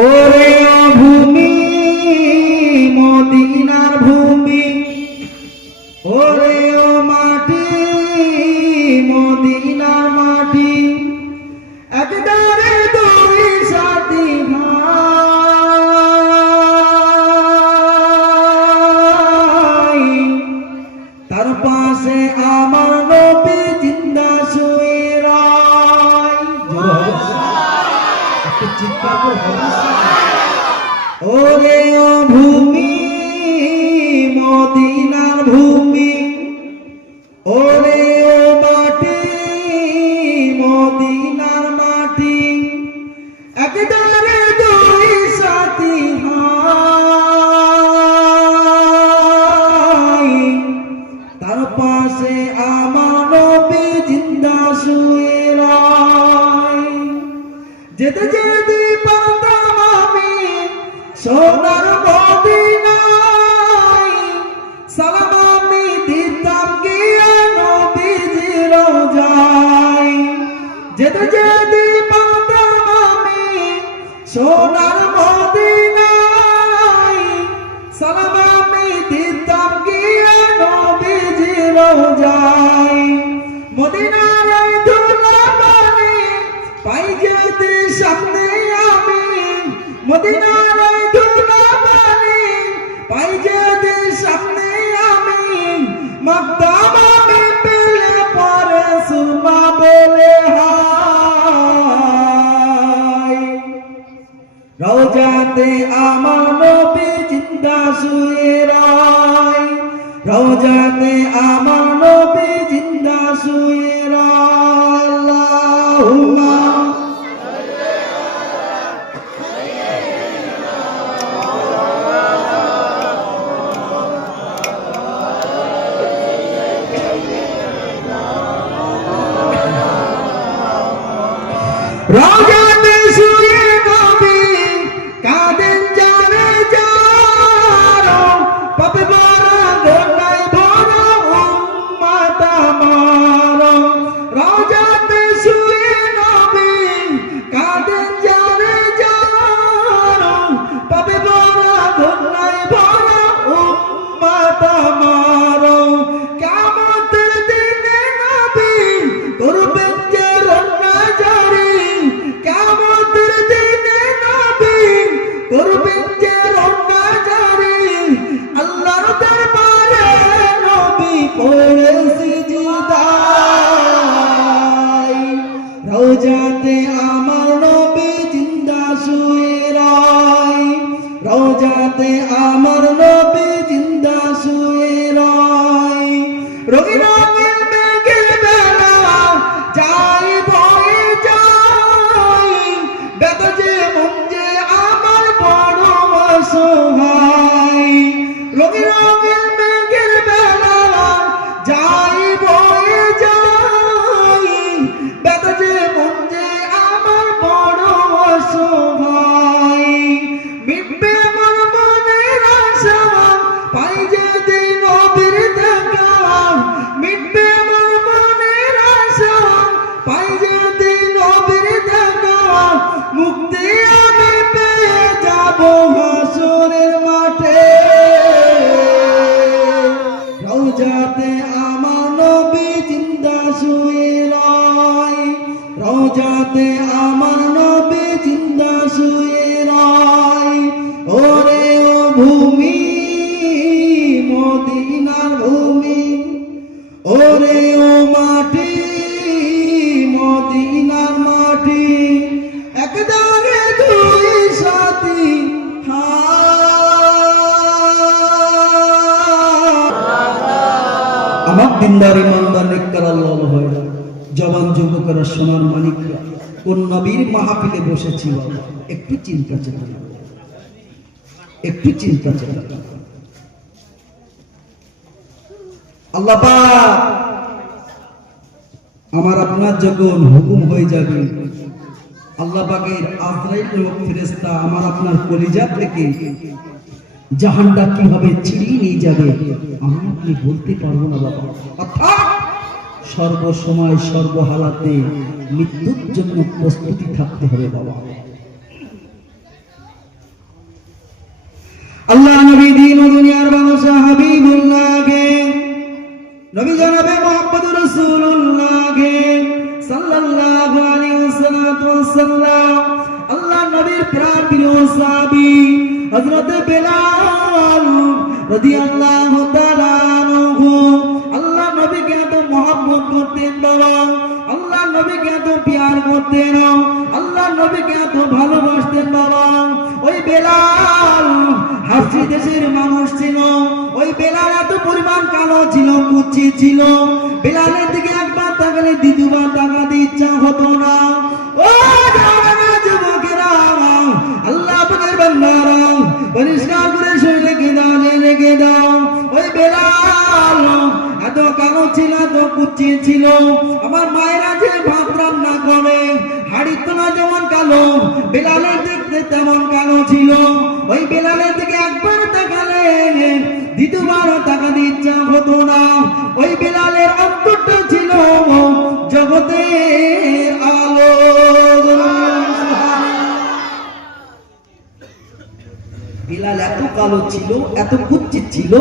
ওরে ও ভূমি মদিনার ভূমি, ওরে ও মাটি মদিনার মাটি, একদারে দুই সাথী ভাই, তার পাশে আমার নবী জিন্দা শুয়ে রয়। একটু চিৎকার করে ওরে ও ভূমি মদিনার ভূমি, ওরে ও মাটি মদিনার মাটি, একদারে দুই সাথী ভাই, তার পাশে আমার নবী জিন্দা শুয়ে রয়। যেতে যেতে পারতাম আমি সোনার মদিনায়, সালাম আমি দিতাম গিয়ে নবীজির রওজায়। যেতে যেতে পারতাম আমি সোনার মদিনায়, সালাম আমি দিতাম গিয়ে নবীজির রওজায়। মদিনার এই ধুলাবালি পাই যেতে সামনে আমি, মদিনার এই ধুলাবালি পাই যেতে সামনে আমি, মাকদাম আমি পেলে পরে সুরমা বলে হায়। রওজাতে আমার নবী জিন্দা শুয়ে রয়, রওজাতে আমার নবী জিন্দা শুয়ে রয়। আল্লাহুম্মা রওজাতে শুয়ে নবী কাঁদেন যারে যারা, পাপে ভরা গোটায় ভরা উম্মত আমার। রওজাতে শুয়ে নবী কাঁদেন যারে যারা, পাপে ভরা গোটায় ভরা উম্মত আমার। কিয়ামতের দিনে নবী করবেন যে রওনা জারি, কিয়ামতের দিনে নবী করবেন যে রওনা জারি, আল্লাহর দরবারে নবী পড়ে সিজদায়। রওজাতে আমার নবী জিন্দা শুয়ে রয়, রওজাতে আমার নবী জিন্দা শুয়ে রয়। রঙিন রঙিন মেঘের বেলা যাই বয়ে যাই, বেদা যে মন যে আমার বড় অসহায়। রঙিন রঙিন মেঘের বেলা যাই বয়ে যাই, বেদা যে মন যে আমার বড় অসহায়। মিটবে আমার মনের আশা পাই যেতে নবীর দেখা, মিটবে আমার মনের আশা পাই যেতে নবীর দেখা, মুক্তি আমি পেয়ে যাব হাসরের মাঠে। রওজাতে আমার নবী জিন্দা শুয়ে রয়, রওজাতে আমার নবী জিন্দা শুয়ে রয়। ওরে ও ভূমি মদিনার ভূমি, ওরে ও মাটি মদিনার মাটি, একদারে দুই সাথী আমার দিনদার ইমানদার নেককার আল্লাহ ভাইরা, জওয়ান যুবকেরা, সোনার মানিকরা, কোন নবীর মাহফিলে বসেছি বাবা, একটু চিন্তা চেতনা, একটু চিন্তা চেতনা। আল্লাহ পাক আমার আপনার যখন হুকুম হয়ে যাবে, আল্লাহ পাকের আজরাইল নামক ফেরেশতা আমার আপনার কলিজা থেকে জাহানটা কিভাবে ছিনিয়ে নিয়ে যাবে আমি আপনি বলতে পারবো না বাবা। অর্থাৎ সর্বসময় সর্বহালাতে মৃত্যুর জন্য প্রস্তুতি থাকতে হবে বাবা। নবী দিন ও দুনিয়ার বাদশা হাবিবুল্লাহকে নবী জনাবে মুহাম্মদুর রাসূলুল্লাহকে সাল্লাল্লাহু আলাইহি ওয়াসাল্লাম আল্লাহ নবীর প্রিয় সাহাবী হযরত বেলাল রাদিয়াল্লাহু তাআলা আনহু আল্লাহ নবীকে এত মহব্বত করতেন বাবা, আল্লাহ নবীকে এত প্যার করতেন, আল্লাহ নবীকে এত ভালোবাসতেন বাবা। ওই বেলাল হাবশী দেশের মানুষ ছিল, ওই বেলাল এত পরিমাণ কালো ছিল, কুচ্ছি ছিল, বেলালের দিকে একবার তাকালে দ্বিতীয়বার তাকাতে ইচ্ছা হতো না। ও জামানের যুবকেরা, আল্লাহ আপনার বান্দারা পরিষ্কার করে শরীরে রেখে দাও। ওই বেলাল এত কালো ছিল, এত কুচ্ছি ছিল, আমার মায়েরা যে ভাত রান্না করে হাড়ির তোলা যেমন কালো, বেলালের দেখতে তেমন কালো ছিল। ওই বেলালের দিকে একবার তাকালে দ্বিতীয়বারও তাকাতে ইচ্ছা হতো না। ওই বেলালের অন্তরটা ছিল জগতের আলো। বেলাল এত কালো ছিল, এত কুচ্ছিত ছিল,